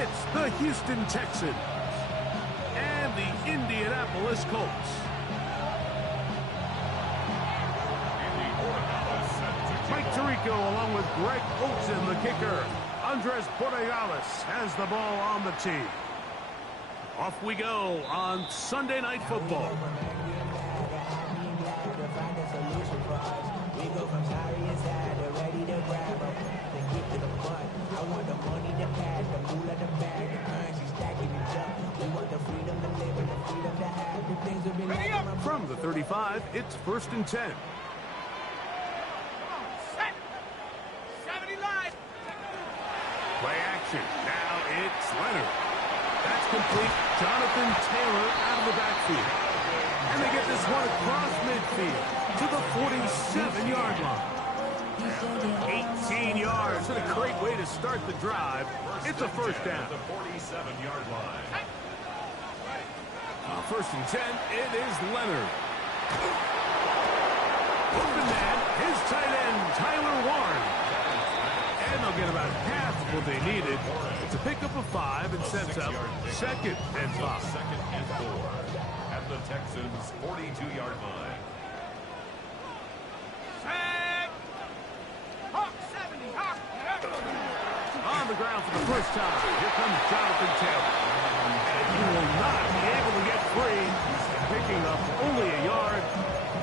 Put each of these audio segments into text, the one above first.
It's the Houston Texans and the Indianapolis Colts. Mike Tirico along with Greg Olsen, the kicker. Andres Borregales has the ball on the tee. Off we go on Sunday Night Football. From the 35, it's 1st and 10. Play action. Now it's Leonard. That's complete. Jonathan Taylor out of the backfield. And they get this one across midfield to the 47-yard line. 18 yards. And a great way to start the drive. It's a first down. The 47-yard line. 1st and 10, it is Leonard. Open man, his tight end, Tyler Warren. And they'll get about half of what they needed. It's a pickup of 5 and sets up 2nd and 5. 2nd and 4 at the Texans' 42-yard line. On the ground for the first time, here comes Jonathan Taylor. And he will not be able to get free, picking up only a yard.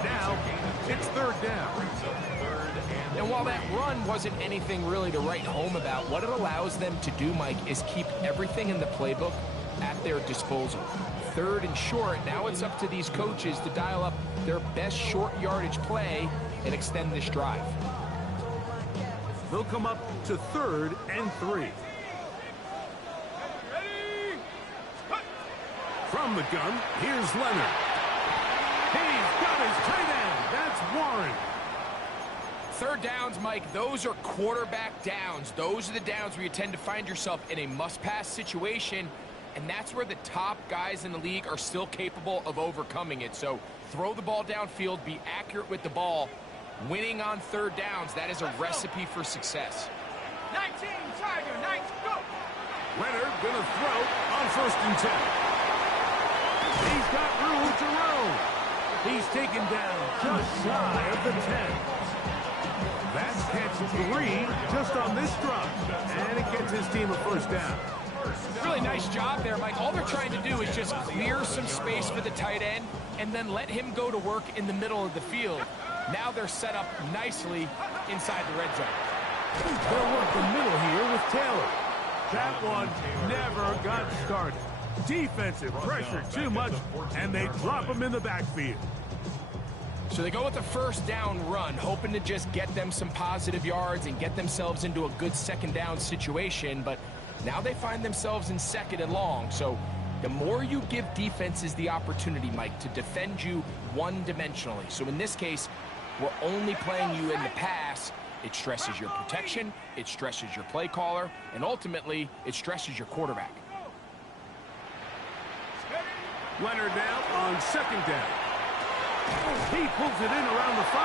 Now, it's 3rd down. And while that run wasn't anything really to write home about, what it allows them to do, Mike, is keep everything in the playbook at their disposal. 3rd and short, now it's up to these coaches to dial up their best short yardage play and extend this drive. They'll come up to 3rd and 3. From the gun, here's Leonard. He's got his tight end. That's Warren. 3rd downs, Mike, those are quarterback downs. Those are the downs where you tend to find yourself in a must-pass situation, and that's where the top guys in the league are still capable of overcoming it. So throw the ball downfield, be accurate with the ball. Winning on 3rd downs, that is a recipe for success. 19, Tiger, 9, go! Leonard gonna throw on 1st and 10. He's got room to roam. He's taken down just shy of the 10. That's catch 3 just on this drop. And it gets his team a 1st down. Really nice job there, Mike. All they're trying to do is just clear some space for the tight end and then let him go to work in the middle of the field. Now they're set up nicely inside the red zone. They'll work the middle here with Taylor. That one never got started. Defensive pressure too much, and they drop him in the backfield. So they go with the 1st down run, hoping to just get them some positive yards and get themselves into a good 2nd down situation, but now they find themselves in 2nd and long. So the more you give defenses the opportunity, Mike, to defend you one-dimensionally. So in this case, we're only playing you in the pass. It stresses your protection, it stresses your play caller, and ultimately, it stresses your quarterback. Leonard now on 2nd down. He pulls it in around the 5.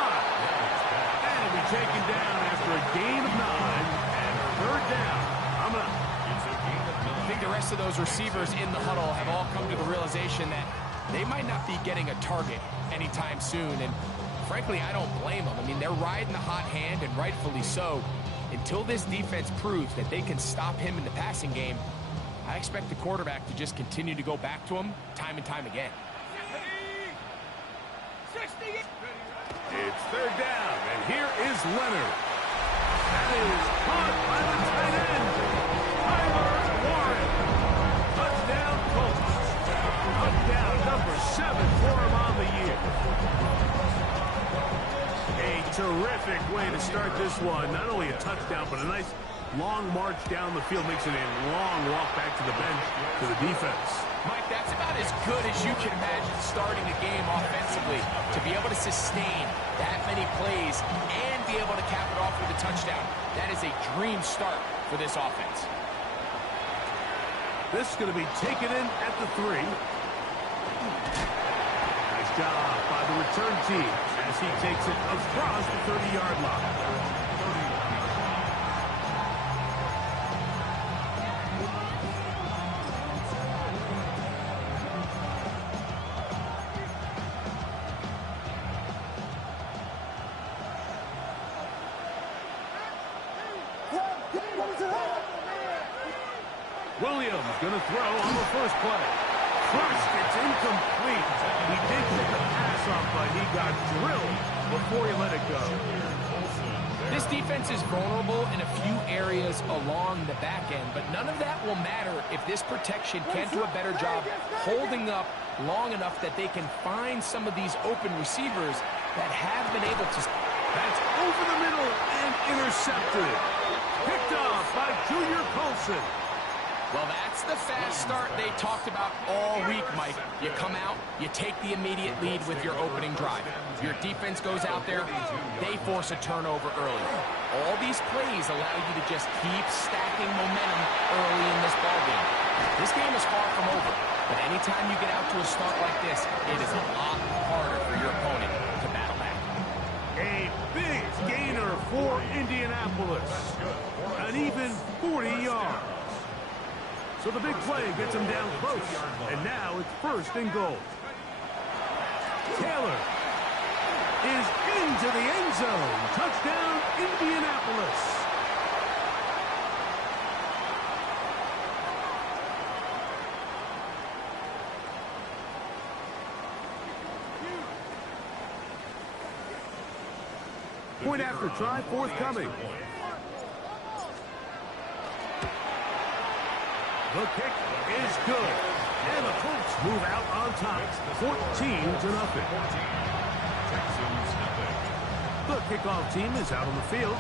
And he'll be taken down after a gain of 9. And 3rd down. I'm up. I think the rest of those receivers in the huddle have all come to the realization that they might not be getting a target anytime soon. And frankly, I don't blame them. I mean, they're riding the hot hand, and rightfully so. Until this defense proves that they can stop him in the passing game, I expect the quarterback to just continue to go back to him time and time again. It's 3rd down, and here is Leonard. That is caught by the tight end, Tyler Warren. Touchdown, Colts. Touchdown number 7 for him on the year. A terrific way to start this one. Not only a touchdown, but a nice long march down the field. Makes it a long walk back to the bench for the defense. Mike, that's about as good as you can imagine starting a game offensively. To be able to sustain that many plays and be able to cap it off with a touchdown, that is a dream start for this offense. This is going to be taken in at the 3. Nice job by the return team as he takes it across the 30-yard line. Williams going to throw on the first play. First, it's incomplete. He did pick a pass off, but he got drilled before he let it go. This defense is vulnerable in a few areas along the back end, but none of that will matter if this protection can't do a better job holding up long enough that they can find some of these open receivers that have been able to... That's over the middle and intercepted. Picked off by Junior Colson. Well, that's the fast start they talked about all week, Mike. You come out, you take the immediate lead with your opening drive. Your defense goes out there, they force a turnover early. All these plays allow you to just keep stacking momentum early in this ballgame. This game is far from over, but anytime you get out to a start like this, it is a lot harder for your opponent to battle back. A big gainer for Indianapolis. An even 40 yards. So the big play gets him down close. And now it's first and goal. Taylor is into the end zone. Touchdown, Indianapolis. Point after try forthcoming. The kick is good. And the Colts move out on top, 14-0. The kickoff team is out on the field.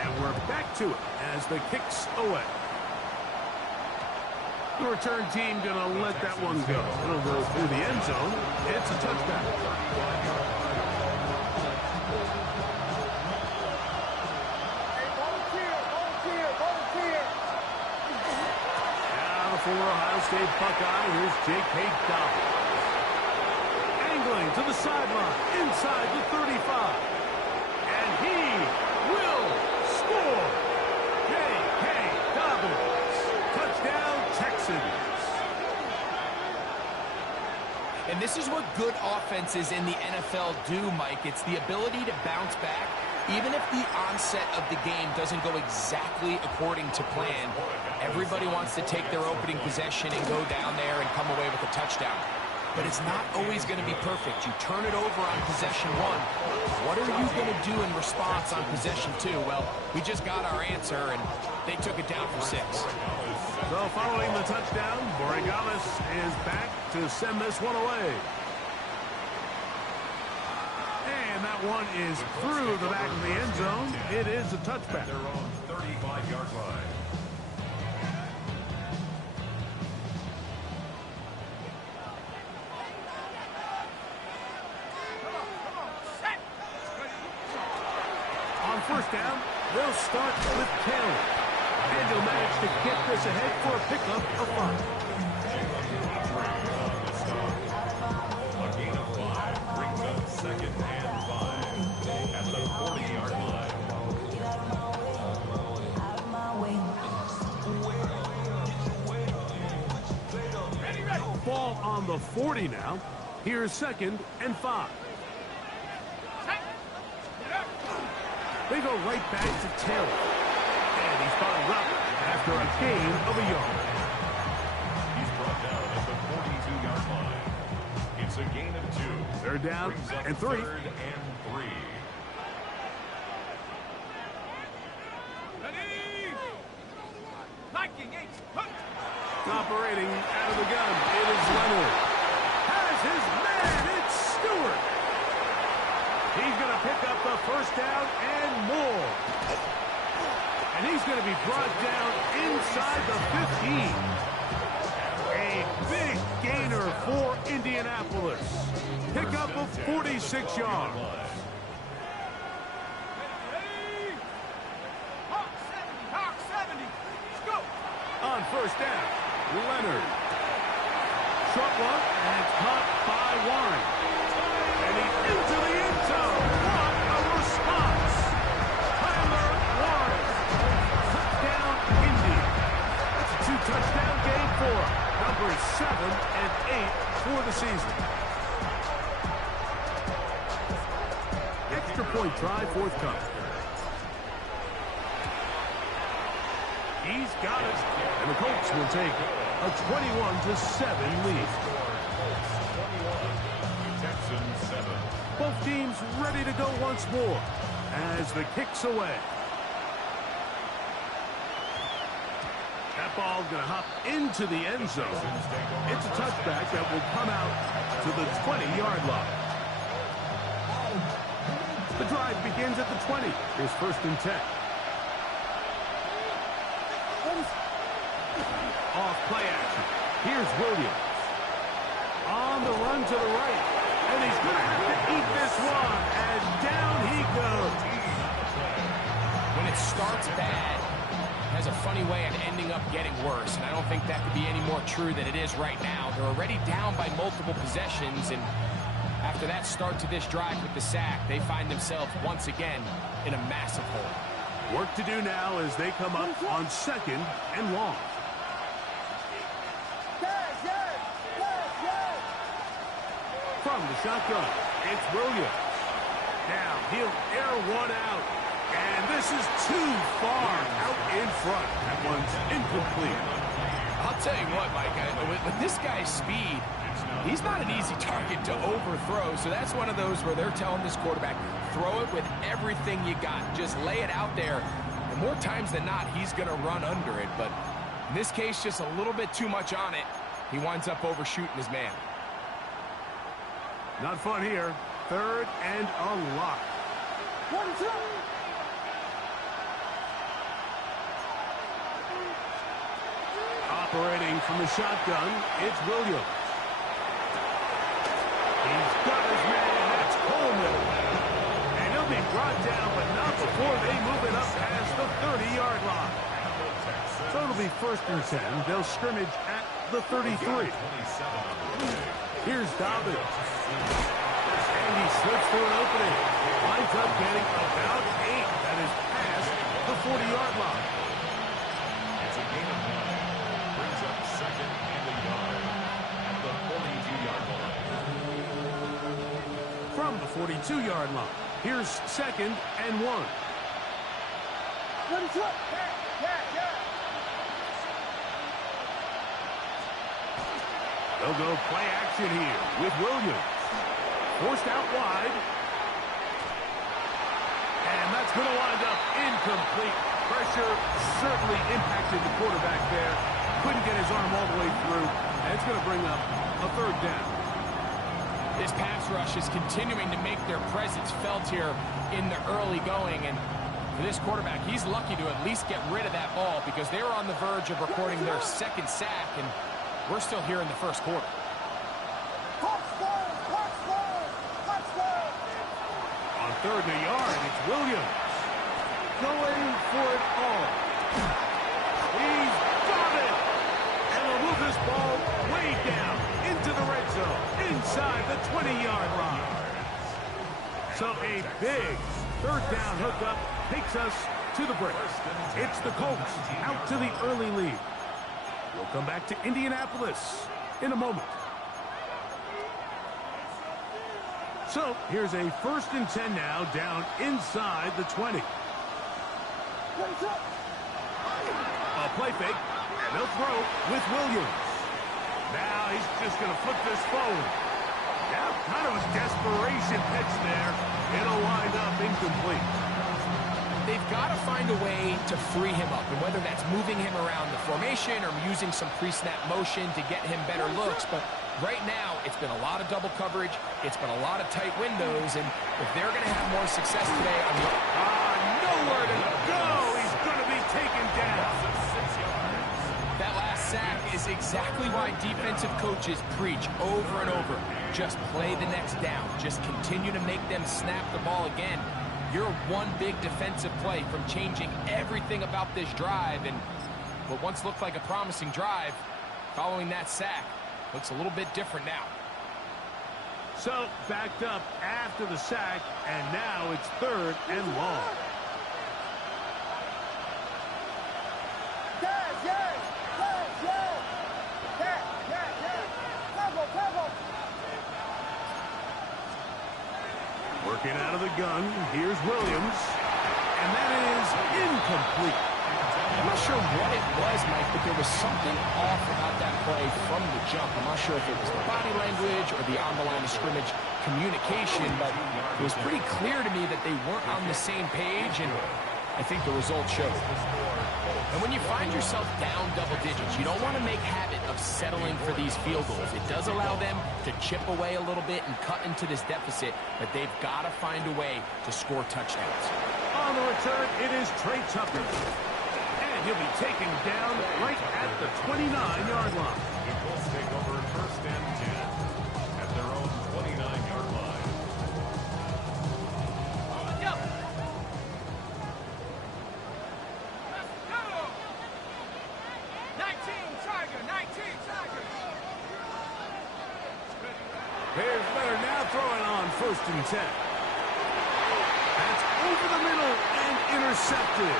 And we're back to it as the kick's away. The return team going to let that one go. It'll go through the end zone. It's a touchdown. For Ohio State Buckeye, here's J.K. Dobbins. Angling to the sideline, inside the 35. And he will score. J.K. Dobbins. Touchdown, Texans. And this is what good offenses in the NFL do, Mike. It's the ability to bounce back, even if the onset of the game doesn't go exactly according to plan. Everybody wants to take their opening possession and go down there and come away with a touchdown. But it's not always going to be perfect. You turn it over on possession one. What are you going to do in response on possession two? Well, we just got our answer, and they took it down for 6. So following the touchdown, Borregales is back to send this one away. And that one is through the back of the end zone. It is a touchback. Their own 35-yard line. On first down, they'll start with Taylor. And he'll manage to get this ahead for a pickup of 5. A gain of 5 brings up 2nd and 5 at the 40-yard line. Ball on the 40 now. Here's 2nd and 5. They go right back to Taylor. And he's bottled up after a gain of a yard. He's brought down at the 42-yard line. It's a gain of 2. They're down and 3. 3rd and 3. Operating out of the gun, it is Leonard. Has his man, it's Stewart. He's going to pick up the first down and more. And he's going to be brought down inside the 15. A big gainer for Indianapolis. Pickup of 46 yards. On first down, Leonard. Short one, and it's caught by Warren. And he's into the end zone. What a response. Tyler Warren. Touchdown, Indy. That's a 2-touchdown game for him. Numbers 7 and 8 for the season. Extra point try forthcoming. He's got it. And the Colts will take a 21-7 lead. Texans 7. Both teams ready to go once more as the kick's away. That ball going to hop into the end zone. It's a touchback that will come out to the 20-yard line. The drive begins at the 20. Here's 1st and 10. Off play action. Here's Williams. On the run to the right. And he's going to have to eat this one as down he goes. When it starts bad, has a funny way of ending up getting worse, and I don't think that could be any more true than it is right now. They're already down by multiple possessions, and after that start to this drive with the sack, they find themselves once again in a massive hole. Work to do now as they come up on 2nd and long. From the shotgun, it's Williams. Now he'll air one out. And this is too far out in front. That one's incomplete. I'll tell you what, Mike, with this guy's speed, he's not an easy target to overthrow. So that's one of those where they're telling this quarterback, throw it with everything you got. Just lay it out there. And more times than not, he's going to run under it. But in this case, just a little bit too much on it. He winds up overshooting his man. Not fun here. 3rd and a lot. 1-2. Operating from the shotgun, it's Williams. He's got his man, that's Coleman. And he'll be brought down, but not before they move it up past the 30-yard line. So it'll be 1st and 10. They'll scrimmage at the 33. Here's Dobbins. And he slips through an opening. Winds up getting about 8. That is past the 40-yard line. It's a gain of 1. Brings up 2nd and a yard at the 42-yard line. From the 42-yard line, here's 2nd and 1. They'll go play action here with Williams. Forced out wide. And that's going to wind up incomplete. Pressure certainly impacted the quarterback there. Couldn't get his arm all the way through. And it's going to bring up a 3rd down. This pass rush is continuing to make their presence felt here in the early going. And for this quarterback, he's lucky to at least get rid of that ball because they were on the verge of recording their 2nd sack. And we're still here in the 1st quarter. On 3rd and a yard, it's Williams. Going for it all. He's got it! And he'll move this ball way down into the red zone, inside the 20-yard line. So a big 3rd down hookup takes us to the break. It's the Colts out to the early lead. We'll come back to Indianapolis in a moment. So here's a 1st and 10 now, down inside the 20. A play fake, and they'll throw with Williams. Now he's just going to flip this forward. Yeah, kind of a desperation pitch there. It'll wind up incomplete. They've got to find a way to free him up, and whether that's moving him around the formation or using some pre-snap motion to get him better looks. But right now, it's been a lot of double coverage. It's been a lot of tight windows, and if they're going to have more success today on the... nowhere to go! He's going to be taken down. That last sack is exactly why defensive coaches preach over and over. Just play the next down. Just continue to make them snap the ball again. You're one big defensive play from changing everything about this drive, and what once looked like a promising drive, following that sack, looks a little bit different now. So, backed up after the sack, and now it's 3rd and long. Working out of the gun, here's Williams, and that is incomplete. I'm not sure what it was, Mike, but there was something off about that play from the jump. I'm not sure if it was the body language or the on-the-line of scrimmage communication, but it was pretty clear to me that they weren't on the same page, and I think the result showed. And when you find yourself down double digits, you don't want to make habit of settling for these field goals. It does allow them to chip away a little bit and cut into this deficit, but they've got to find a way to score touchdowns. On the return, it is Trey Tucker. And he'll be taken down right at the 29-yard line. The Colts take over first and 10 at their own 29-yard line. Go! Let's go! 19 Tiger, 19 Tiger. Here's Leonard now throwing on first and 10. That's over the middle and intercepted.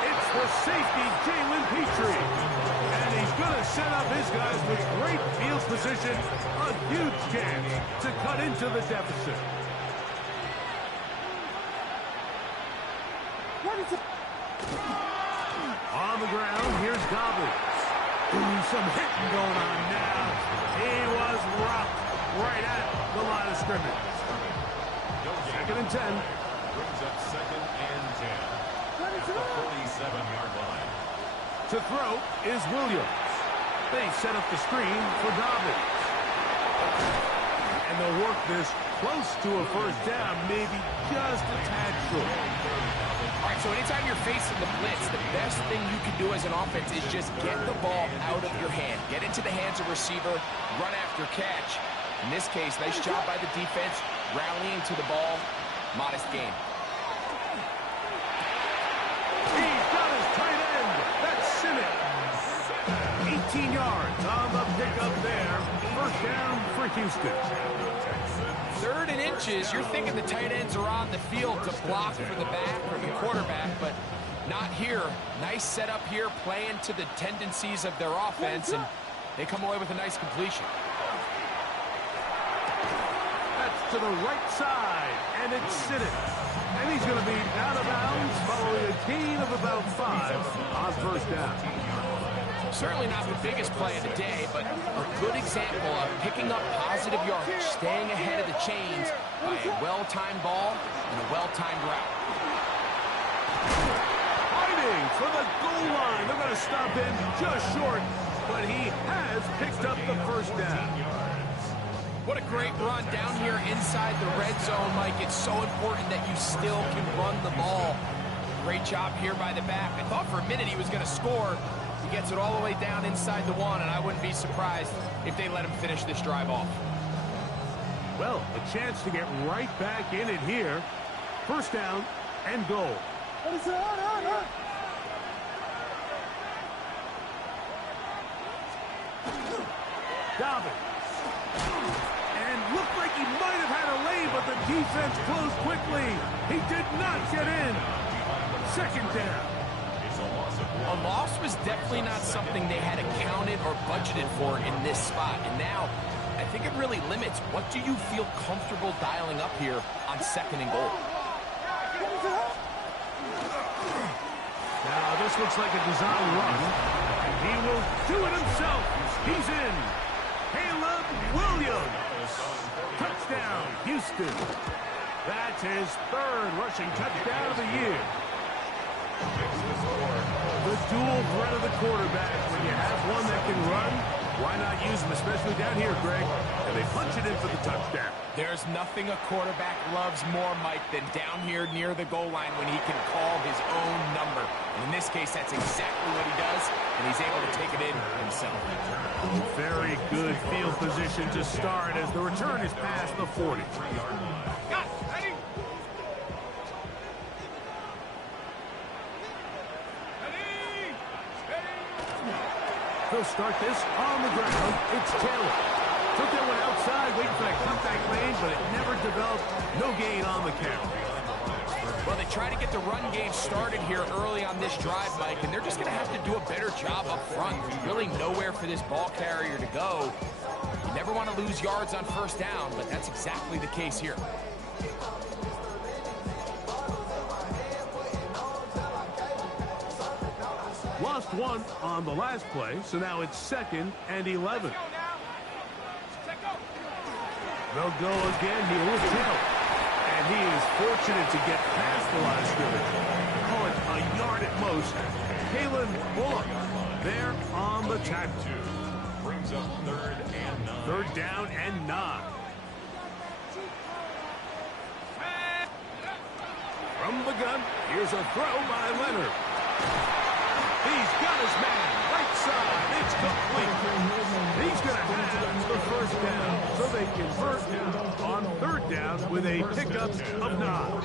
It's the safety, Jalen Petrie. And he's going to set up his guys with great field position. A huge chance to cut into the deficit. On the ground, here's Dobbins. Ooh, some hitting going on now. He was rocked right at the line of scrimmage. Second and 10. Brings up second and 10 at the 47-yard line. To throw is Williams. They set up the screen for Dobbins. And they'll work this close to a first down, maybe just a tad short. All right, so anytime you're facing the blitz, the best thing you can do as an offense is just get the ball out of your hand. Get into the hands of receiver, run after catch. In this case, nice job by the defense, rallying to the ball. Modest gain. He's got his tight end. That's Simmons. 18 yards on the pickup there. First down for Houston. 3rd and inches, you're thinking the tight ends are on the field to block for the back or the quarterback, but not here. Nice setup here, playing to the tendencies of their offense, and they come away with a nice completion. That's to the right side, and it's Simmons. And he's going to be out of bounds following a gain of about 5 on first down. Certainly not the biggest play of the day, but a good example of picking up positive yardage, staying ahead of the chains by a well-timed ball and a well-timed route. Fighting for the goal line. They're going to stop him just short, but he has picked up the first down. What a great run down here inside the red zone, Mike. It's so important that you still can run the ball. Great job here by the back. I thought for a minute he was going to score. He gets it all the way down inside the 1, and I wouldn't be surprised if they let him finish this drive off. Well, a chance to get right back in it here. First down and goal. Dobbins. And looked like he might have had a lane, but the defense closed quickly. He did not get in. Second down. A loss was definitely not something they had accounted or budgeted for in this spot. And now, I think it really limits what do you feel comfortable dialing up here on 2nd and goal. Now, this looks like a design run. He will do it himself. He's in. Caleb Williams. Touchdown, Houston. That's his 3rd rushing touchdown of the year. The dual threat of the quarterback. When you have one that can run, why not use him, especially down here, Greg? And they punch it in for the touchdown. There's nothing a quarterback loves more, Mike, than down here near the goal line when he can call his own number. And in this case, that's exactly what he does, and he's able to take it in himself. Very good field position to start as the return is past the 40. Got it. Ready? They'll start this on the ground. It's Taylor. Took that one outside, waiting for that cutback lane, but it never developed. No gain on the count. Well, they try to get the run game started here early on this drive, Mike, and they're just going to have to do a better job up front. There's really nowhere for this ball carrier to go. You never want to lose yards on first down, but that's exactly the case here. lost one on the last play, so now it's 2nd and 11. Go now. Take go. They'll go again here with Hill. And he is fortunate to get past the line of scrimmage. Call it a yard at most. Kalen Bullock there on the tackle. Brings up 3rd and 9. 3rd down and 9. From the gun, here's a throw by Leonard. He's got his man, right side, it's complete. He's going to have the 1st down, so they convert on 3rd down with a pickup of 9.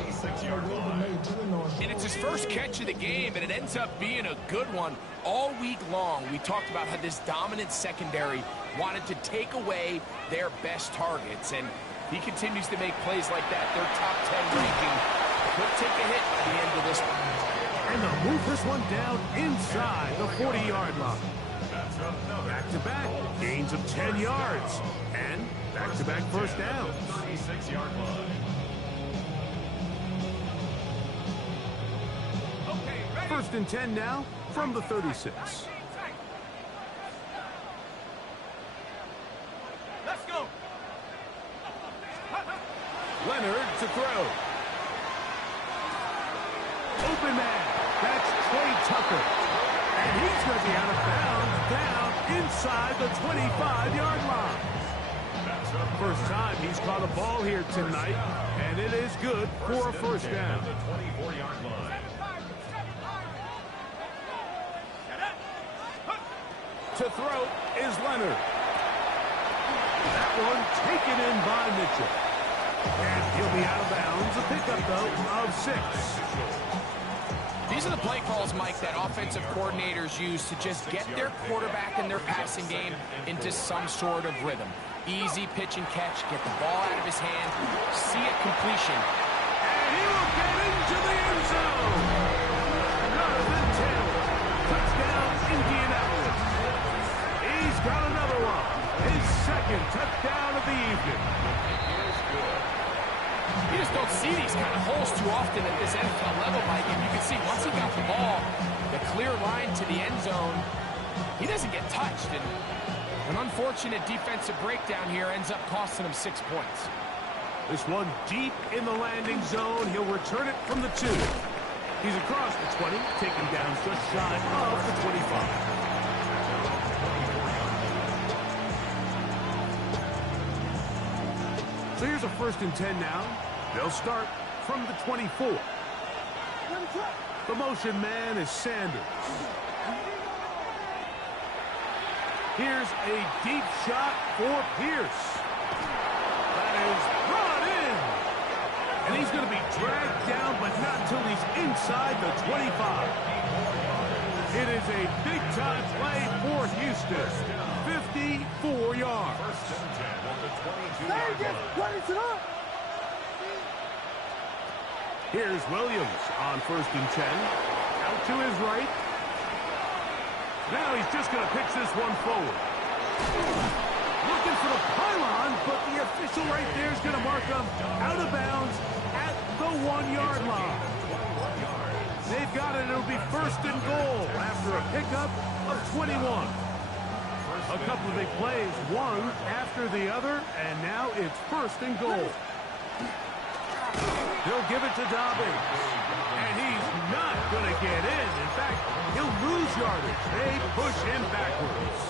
And it's his first catch of the game, and it ends up being a good one. All week long, we talked about how this dominant secondary wanted to take away their best targets, and he continues to make plays like that. Their top 10 ranking could take a hit by the end of this one. And they'll move this one down inside the 40-yard line. Back-to-back gains of 10 yards. And back-to-back 1st downs. 36-yard line. Okay, ready. 1st and 10 now from the 36. Let's go. Leonard to throw. Open man. That's Trey Tucker. And he's going to be out of bounds down inside the 25-yard line. First time he's caught a ball here tonight, and it is good for a 1st down. The 24-yard line. To throw is Leonard. That one taken in by Mitchell. And he'll be out of bounds. A pickup, though, of 6. These are the play calls, Mike, that offensive coordinators use to just get their quarterback and their passing game into some sort of rhythm. Easy pitch and catch, get the ball out of his hand, see it completion. And he will get into the end zone. Jonathan Taylor. Touchdown, Indianapolis. He's got another one. His 2nd touchdown of the evening. You just don't see these kind of holes too often at this NFL level, Mike. And you can see once he got the ball, the clear line to the end zone, he doesn't get touched. And an unfortunate defensive breakdown here ends up costing him 6 points. This one deep in the landing zone. He'll return it from the 2. He's across the 20, taken down just shy of the 25. So here's a 1st and 10 now. They'll start from the 24. The motion man is Sanders. Here's a deep shot for Pierce. That is brought in. And he's going to be dragged down, but not until he's inside the 25. It is a big-time play for Houston. 54 yards. 1st and 10 at the 22-yard line. Here's Williams on 1st and 10. Out to his right. Now he's just going to pitch this one forward. Looking for the pylon, but the official right there is going to mark him out of bounds at the 1-yard line. They've got it. It'll be 1st and goal after a pickup of 21. A couple of big plays, one after the other, and now it's 1st and goal. He'll give it to Dobbins, and he's not going to get in. In fact, he'll lose yardage. They push him backwards.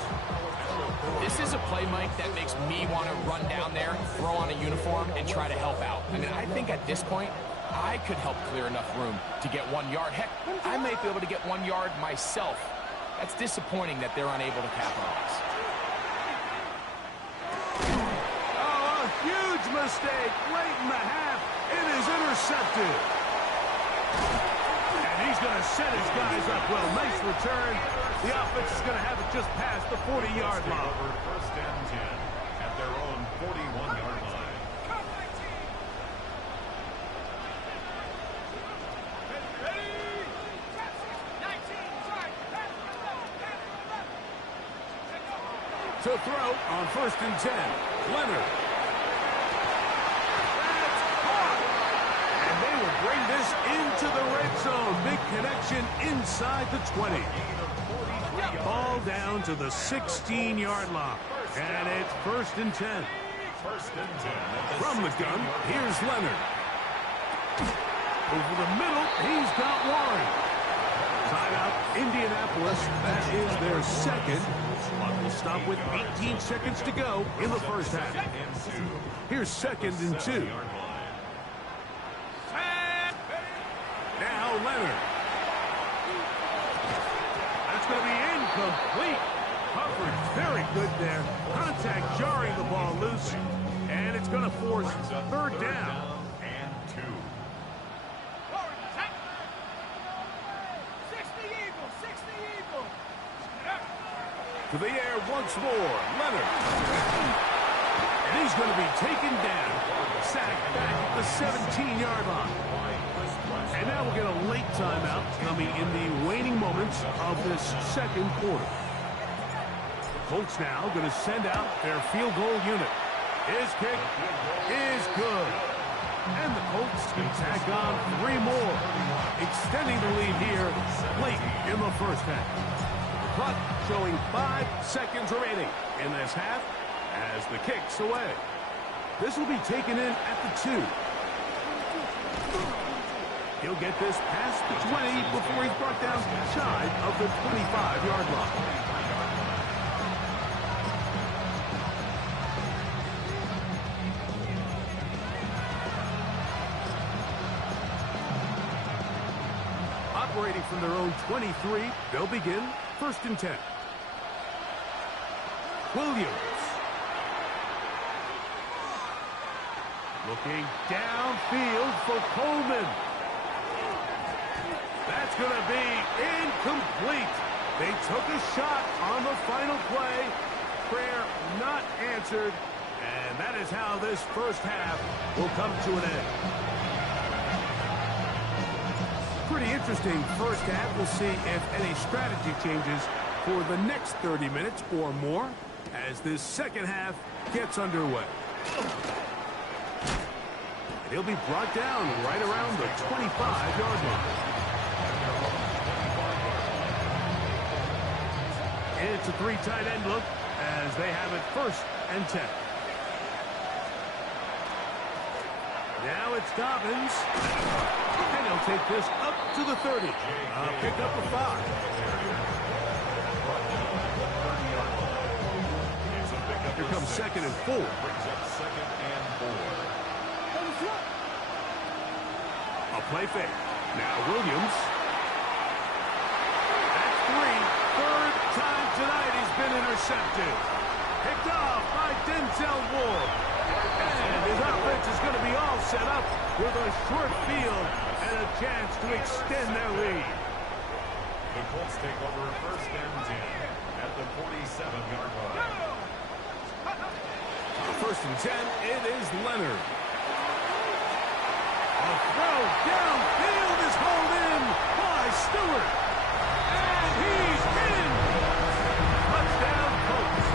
This is a play, Mike, that makes me want to run down there, throw on a uniform, and try to help out. I mean, I think at this point, I could help clear enough room to get 1 yard. Heck, I might be able to get 1 yard myself. That's disappointing that they're unable to capitalize. Oh, a huge mistake late in the half. It is intercepted. And he's going to set his guys up well. Nice return. The offense is going to have it just past the 40-yard line. 1st and 10 at their own 41-yard line. To throw on 1st and 10. Leonard. That's caught. And they will bring this this into the red zone. Big connection inside the 20. Ball down to the 16-yard line. And it's 1st and 10. From the gun, here's Leonard. Over the middle, he's got Warren. Timeout, Indianapolis. That is their second. Clock will stop with 18 seconds to go in the first half. Here's 2nd and 2. Now Leonard. That's going to be incomplete. Coverage very good there. Contact jarring the ball loose. And it's going to force 3rd down. To the air once more, Leonard. And he's going to be taken down. Sacked back at the 17-yard line. And now we'll get a late timeout coming in the waning moments of this second quarter. The Colts now going to send out their field goal unit. His kick is good. And the Colts can tack on 3 more, extending the lead here late in the first half. Clock showing 5 seconds remaining in this half as the kick's away. This will be taken in at the 2. He'll get this past the 20 before he's brought down shy of the 25-yard line. Operating from their own 23, they'll begin 1st and 10. Williams. Looking downfield for Coleman. That's going to be incomplete. They took a shot on the final play. Prayer not answered. And that is how this first half will come to an end. Pretty interesting first half. We'll see if any strategy changes for the next 30 minutes or more as this second half gets underway. And he'll be brought down right around the 25-yard line. It's a 3 tight end look as they have it 1st and 10. Now it's Dobbins. And he'll take this up to the 30. Pick up a 5. Here comes 2nd and 4. A play fake. Now Williams. That's 3. 3rd time tonight he's been intercepted. Picked off by Denzel Ward. And his offense is going to be all set up with a short field and a chance to extend their lead. The Colts take over 1st and 10 at the 47-yard line. 1st and 10, it is Leonard. A throw downfield is hauled in by Stewart. And he's in. Touchdown, Colts.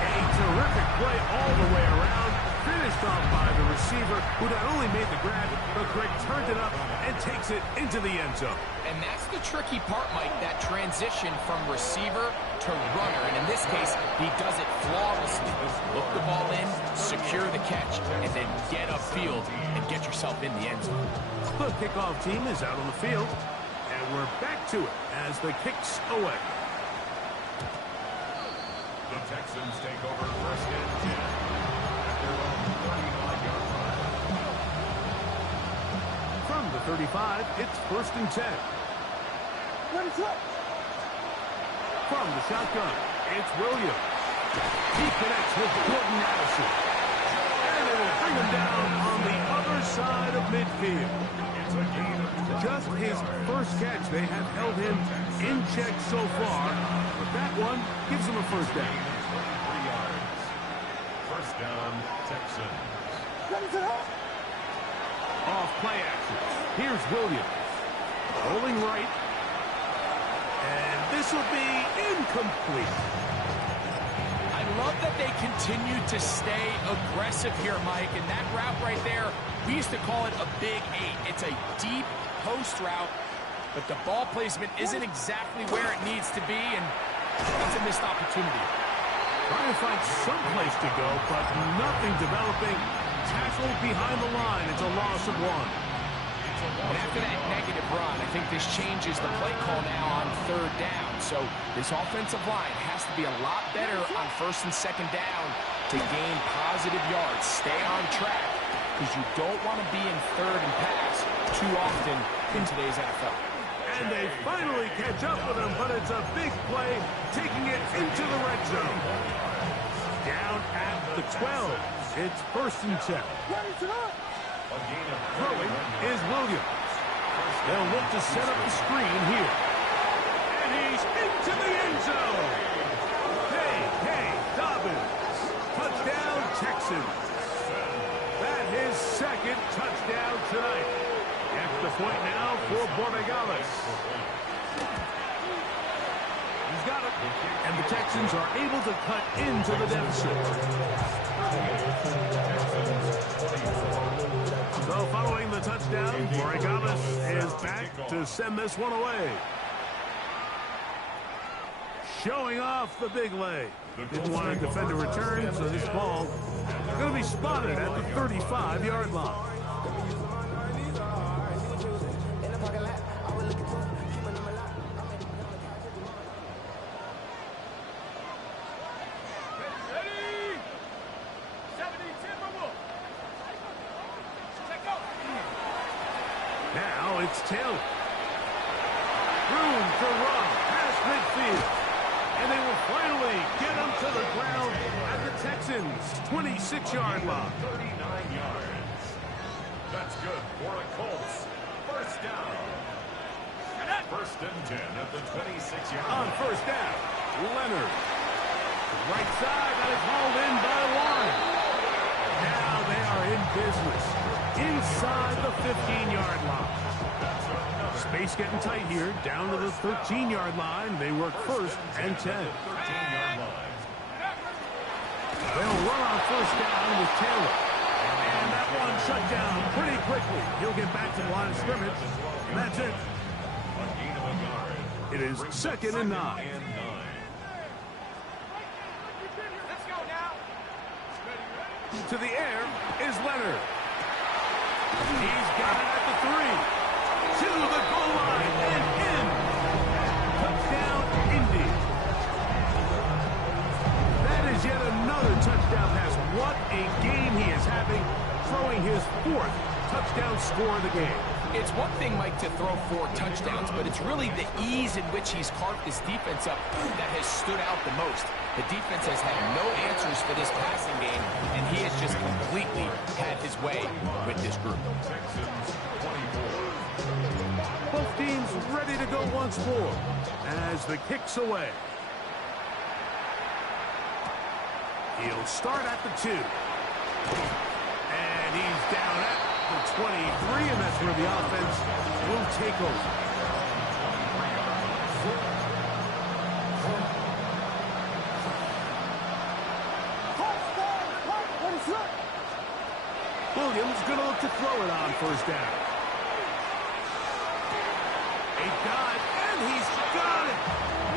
A terrific play all the way around. Finished off by the receiver, who not only made the grab, but Greg turned it up and takes it into the end zone. And that's the tricky part, Mike, that transition from receiver to runner. And in this case, he does it flawlessly. Look the ball in, secure the catch, and then get upfield and get yourself in the end zone. The kickoff team is out on the field, and we're back to it as the kick's away. The Texans take over 1st and 10. From the 35, it's 1st and 10. From the shotgun, it's Williams. He connects with Gordon Addison. And it will bring him down on the other side of midfield. Just his first catch. They have held him in check so far, but that one gives him a 1st down. 3 yards. 1st down, Texans. Off play action. Here's Williams. Rolling right. And this will be incomplete. I love that they continue to stay aggressive here, Mike. And that route right there, we used to call it a big 8. It's a deep post route, but the ball placement isn't exactly where it needs to be, and it's a missed opportunity. Trying to find some place to go, but nothing developing. Tackled behind the line. It's a loss of 1. And after that negative run, I think this changes the play call now on 3rd down. So this offensive line has to be a lot better on 1st and 2nd down to gain positive yards. Stay on track, because you don't want to be in 3rd and pass too often in today's NFL. And they finally catch up with him, but it's a big play, taking it into the red zone. Down at the 12. It's 1st and 10. Throwing is Williams. They'll look to set up the screen here. And he's into the end zone. Hey, Dobbins. Touchdown, Texans. That his 2nd touchdown tonight. Extra point now for Borregales. He's got it. And the Texans are able to cut into the deficit. So following the touchdown, Borregales is back to send this one away. Showing off the big leg. Didn't want to defend a return, so this ball is going to be spotted at the 35-yard line. Now it's Taylor. Room to run past midfield. And they will finally get him to the ground at the Texans' 26-yard line. 39 yards. That's good for a Colts. 1st down. 1st and 10 at the 26-yard line. On 1st down, Leonard. Right side, that is hauled in by Warren. Now they are in business. Inside the 15-yard line. Space getting tight here. Down to the 13-yard line. They work 1st and 10. 13-yard line. They'll run on 1st down with Taylor. And that one shut down pretty quickly. He'll get back to the line of scrimmage. And that's it. A gain of a yard. It is 2nd and 9. Let's go now. To the air is Leonard. He's got it at the 3. To the goal line and in. Touchdown, Indy. That is yet another touchdown pass. What a game he is having, throwing his 4th touchdown score of the game. It's one thing, Mike, to throw 4 touchdowns, but it's really the ease in which he's carved this defense up that has stood out the most. The defense has had no answers for this passing game, and he has just completely had his way with this group. Both teams ready to go once more as the kick's away. He'll start at the 2. And he's down at the 23, and that's where the offense will take over. Williams going to look to throw it on 1st down. A dive, and he's got it.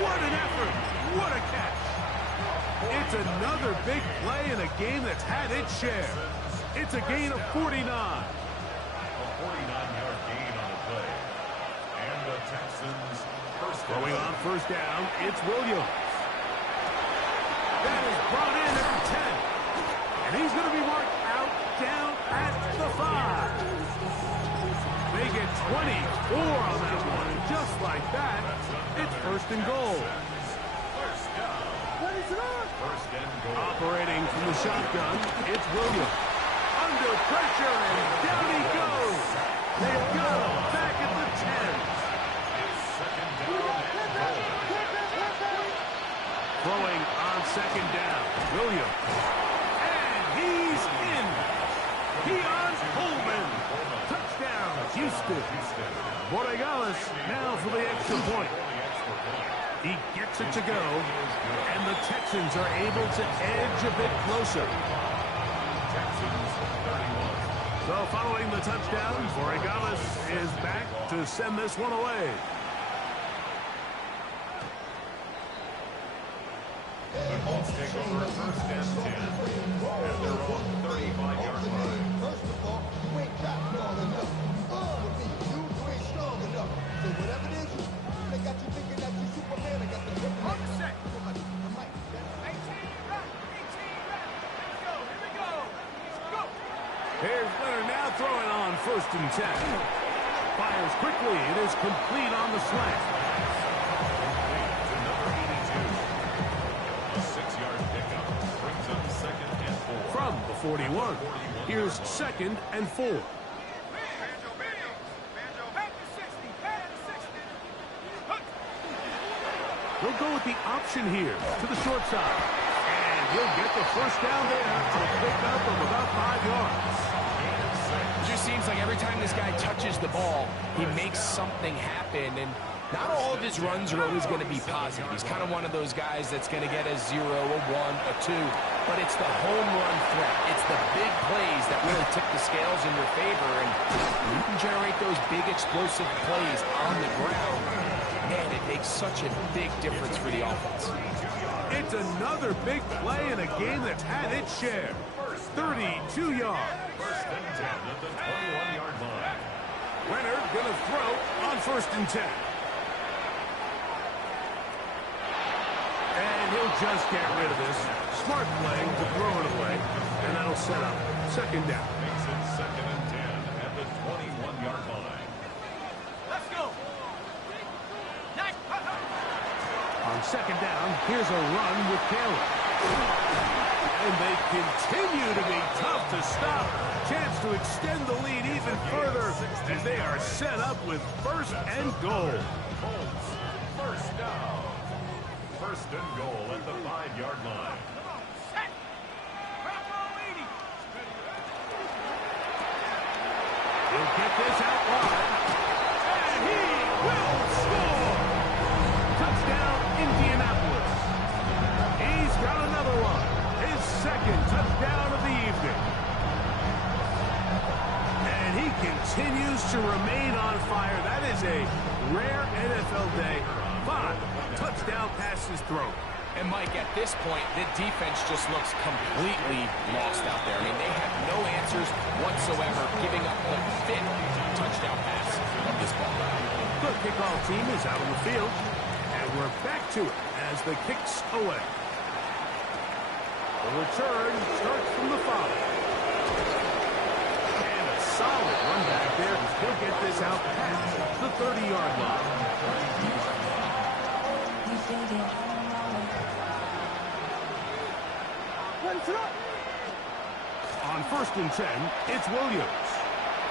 What an effort. What a catch. It's another big play in a game that's had its share. It's a gain of 49. A 49-yard gain on the play. And the Texans Going on 1st down, it's Williams. That is brought in at the 10. And he's going to be marked out down at the 5. They get 24 on that one. And just like that, it's 1st and goal. First and goal. Operating from the shotgun, it's Williams. Under pressure, and down he goes. They've got him back at the 10. Second down and goal. Throwing on 2nd down, Williams. And he's in. Keon Coleman. Touchdown, Houston. Borregales now for the extra point. He gets it to go, and the Texans are able to edge a bit closer. Texans 31. So following the touchdown, Borregales is back to send this one away. The Colts take over first and 10 at their own 35-yard line. First of all, you ain't got long enough. With me, you ain't strong enough. So whatever it is, they got you thinking that you Superman. I got the On the set. I might. 18, right. 18, right. Here we go. Go. Here's Leonard now throwing on first and 10. Fires quickly. It is complete on the slant. To number 82. A 6-yard pickup brings up second and 4. From the 41. Here's second and 4. Banjo. Back to 60. Back to 60. Hook. He'll go with the option here to the short side. And he'll get the first down there to a pickup of about 5 yards. It just seems like every time this guy touches the ball, he makes something happen, and not all of his runs are always going to be positive. He's kind of one of those guys that's going to get a 0, a 1, a 2, but it's the home run threat. It's the big plays that really tip the scales in your favor, and you can generate those big explosive plays on the ground. Man, it makes such a big difference for the offense. It's another big play in a game that's had its share. 32 yards. First and 10 at the 21-yard line. Leonard going to throw on first and 10. And he'll just get rid of this. Smart play to throw it away. And that'll set up second down. Makes it second and 10 at the 21-yard line. Let's go. Nice. On second down, here's a run with Caleb. And they continue to be tough to stop. Chance to extend the lead even further as they are set up with first and goal. Colts, first down. First and goal at the 5-yard line. Set. Bravo 80. He'll get this out wide. And he will score. Touchdown, Indianapolis. He's got another one. His second touchdown of the evening. And he continues to remain on fire. That is a rare NFL day. 5 touchdown passes thrown. And Mike, at this point, the defense just looks completely lost out there. I mean, they have no answers whatsoever, giving up the 5th touchdown pass of this ball. The kickoff team is out on the field, and we're back to it as the kicks away. The return starts from the 5. And a solid run back there. He'll get this out past the 30-yard line. On first and 10, it's Williams.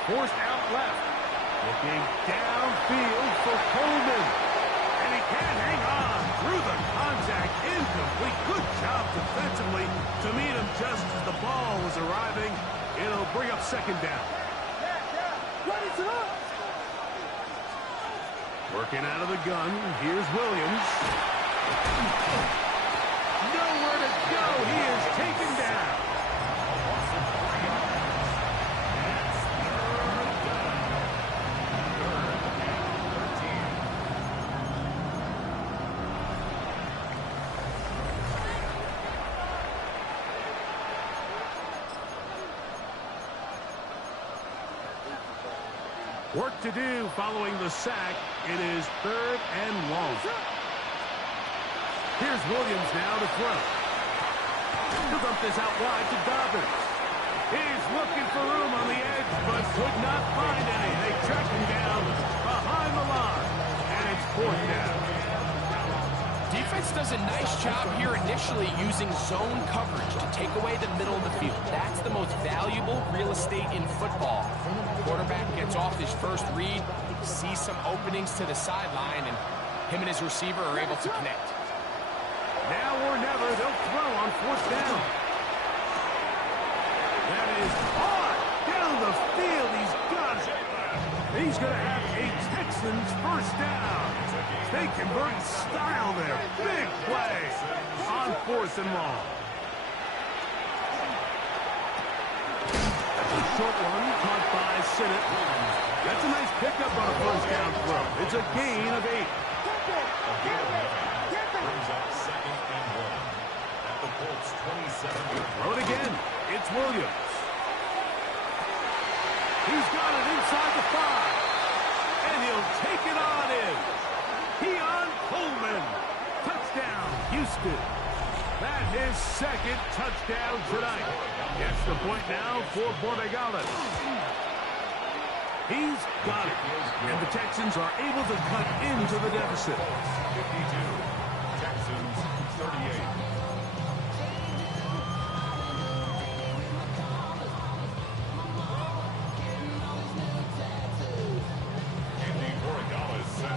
Forced out left. Looking downfield for Coleman. And he can't hang on through the contact. Incomplete. Good job defensively to meet him just as the ball was arriving. It'll bring up second down. Working out of the gun. Here's Williams. Nowhere to go. He is taken down. Work to do following the sack. It is third and long. Here's Williams now to throw. He'll dump this out wide to Dobbins. He's looking for room on the edge, but could not find any. They track him down behind the line, and it's fourth down. Defense does a nice job here initially using zone coverage to take away the middle of the field. That's the most valuable real estate in football. Quarterback gets off his first read, sees some openings to the sideline, and him and his receiver are able to connect. Now or never, they'll throw on fourth down. That is hard down the field. He's got it. He's going to have a Texans first down. They convert in style there. Big play on 4th and long. That's a short one caught by Sinnott. That's a nice pickup on a first down throw. It's a gain of 8. Brings up 2nd and 1 at the Colts 27. Throw it again. It's Williams. He's got it inside the 5. And he'll take it on in. Keon Coleman. Touchdown, Houston. That's his 2nd touchdown tonight. Gets the point now for Borregales. He's got it. And the Texans are able to cut into the deficit. 52. Texans 38.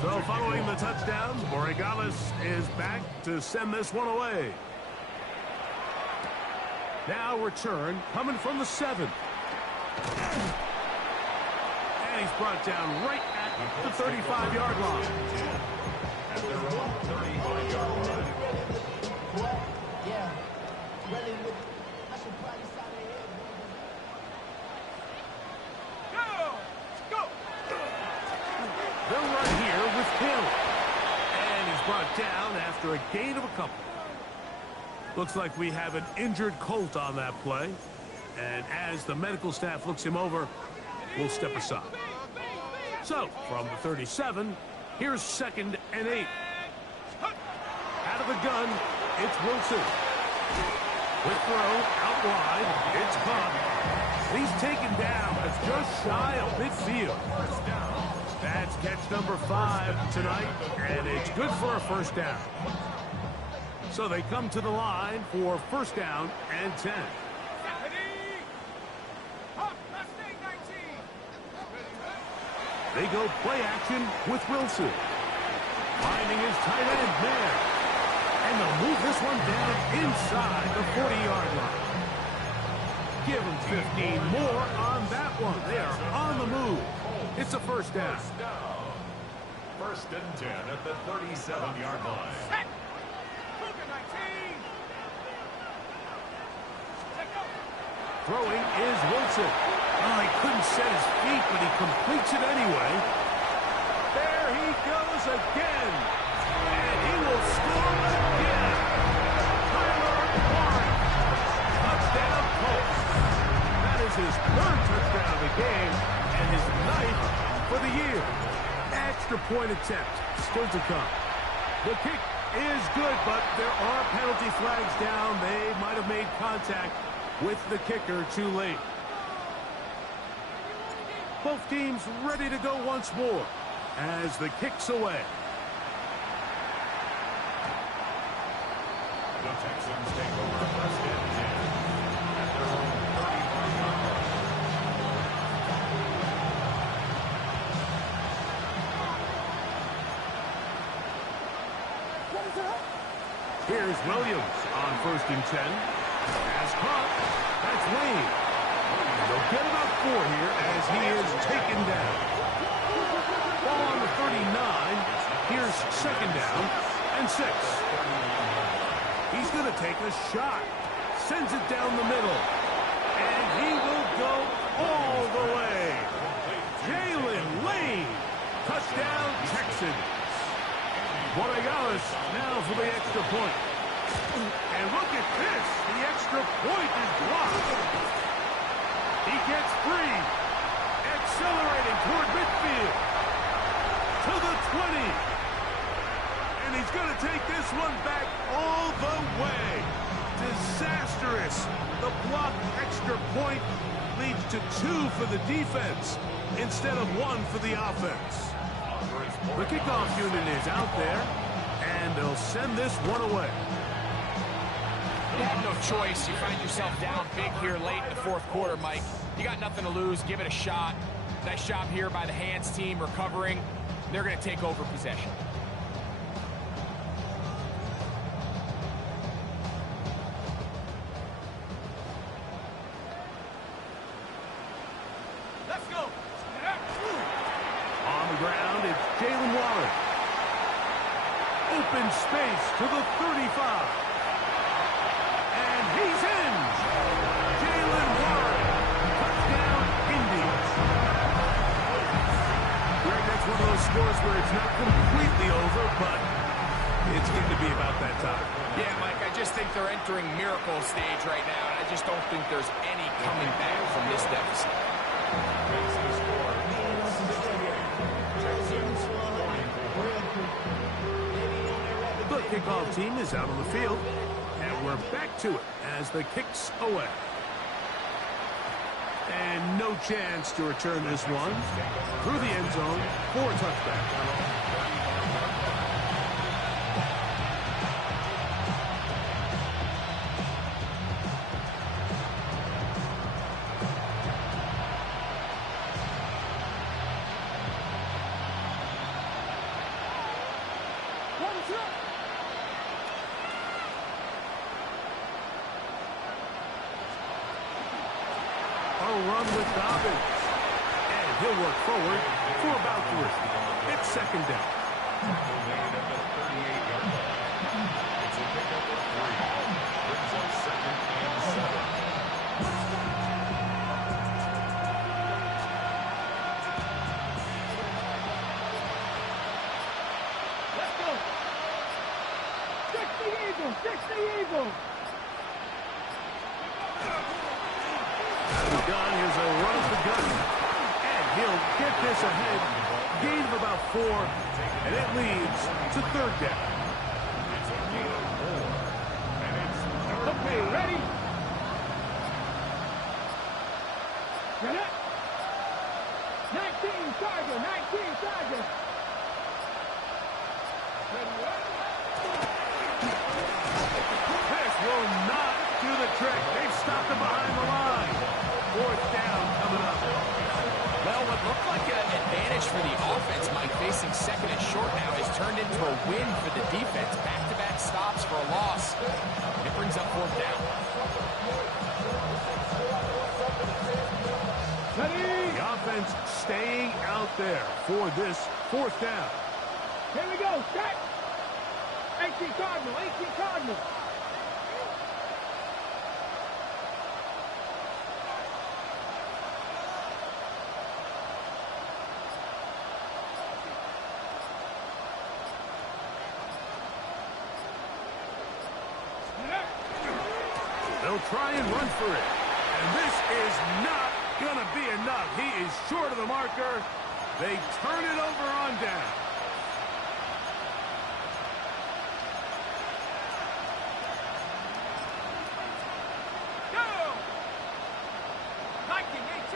So following the touchdown, Borregales is back to send this one away. Now return coming from the 7. And he's brought down right at the 35-yard line. At their own 35-yard line. Yeah. Really, I should probably sign ahead. Go! They'll run here with Hill. And he's brought down after a gain of a couple. Looks like we have an injured Colt on that play. And as the medical staff looks him over, we'll step aside. So, from the 37, here's 2nd and 8. Out of the gun, it's Wilson. With throw, out wide, it's caught. He's taken down. It's just shy of midfield. First down. That's catch number 5 tonight, and it's good for a first down. So they come to the line for first down and 10. They go play action with Wilson. Finding his tight end man. And they'll move this one down inside the 40-yard line. Give them 15 more on that one. They are on the move. It's a first down. First and 10 at the 37-yard line. Throwing is Wilson. Oh, he couldn't set his feet, but he completes it anyway. There he goes again. And he will score again. Tyler Warren. Touchdown Colts. That is his 3rd touchdown of the game and his 9th for the year. Extra point attempt still to come. The kick is good, but there are penalty flags down. They might have made contact with the kicker too late. Both teams ready to go once more as the kick's away. The Texans take over first and 10 at their own 35-yard line. Here's Williams on first and 10. Pass caught. That's Wayne. And they'll get about 4 here as he is taken down. Ball on the 39. Here's 2nd down and 6. He's going to take a shot. Sends it down the middle. And he will go all the way. Jalen Lane. Touchdown, Texans. Borregales now for the extra point. And look at this. The extra point is blocked. He gets free. Accelerating toward midfield. To the 20. And he's going to take this one back all the way. Disastrous. The blocked extra point leads to 2 for the defense instead of 1 for the offense. The kickoff unit is out there, and they'll send this one away. You have no choice. You find yourself down big here late in the 4th quarter, Mike. You got nothing to lose. Give it a shot. Nice job here by the hands team recovering. They're going to take over possession. Let's go. open space to the 35. And he's in. Jalen Warren. Touchdown, Indians. Greg, that's one of those scores where it's not completely over, but it's getting to be about that time. Yeah, Mike, I just think they're entering miracle stage right now, and I just don't think there's any coming back from this deficit. The kickoff team is out on the field, and we're back to it as the kick's away. And no chance to return this one through the end zone for a touchback. Run with Dobbins. And he'll work forward for about 3. It's second down. It's a pickup of 3. Brings up 2nd and 7. Let's go. Fix the Eagle. Fix the Eagle. Gun is a run of the gun, and he'll get this ahead. Gain of about 4, and it leads to 3rd down. It's a gain of 4, and it's 3rd Okay, down. ready? Ready? 19 Charger, 19 Charger. This will not do the trick. They've stopped him behind the line. 4th down coming up. Well, what looked like an advantage for the offense, Mike, facing 2nd and short now, has turned into a win for the defense. Back-to-back stops for a loss. It brings up 4th down. Ready? The offense staying out there for this 4th down. Here we go. Set. 18 Cardinal, 18 Cardinal. They'll try and run for it. And this is not going to be enough. He is short of the marker. They turn it over on down. Go! 1918.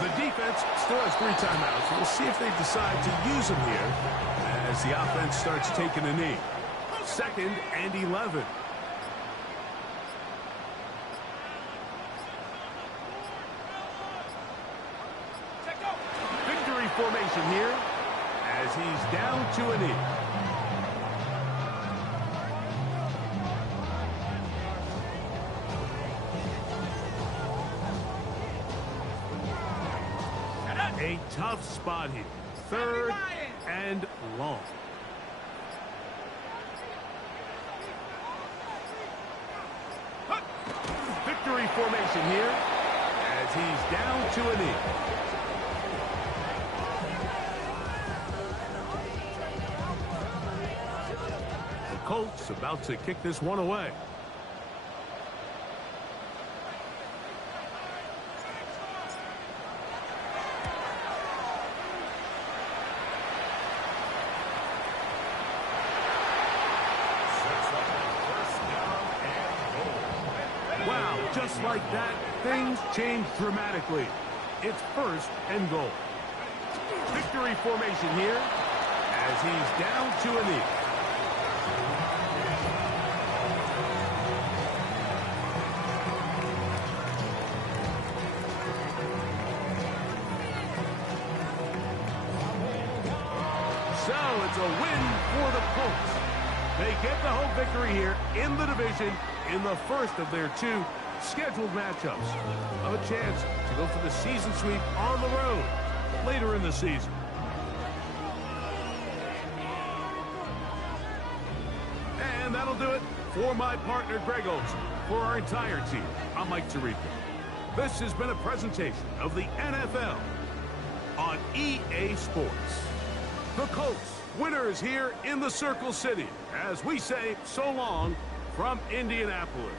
The defense still has 3 timeouts. We'll see if they decide to use them here as the offense starts taking a knee. 2nd and 11. Victory formation here as he's down to a knee. A tough spot here. 3rd and long. Victory formation here as he's down to a knee. The Colts about to kick this one away. Wow, just like that, things change dramatically. It's 1st and goal. Victory formation here as he's down to a knee. So it's a win for the Colts. They get the home victory here in the division in the first of their 2 scheduled matchups of a chance to go for the season sweep on the road later in the season. And that'll do it for my partner, Greg Olson. For our entire team, I'm Mike Tirico. This has been a presentation of the NFL on EA Sports. The Colts, winners here in the Circle City, as we say so long from Indianapolis.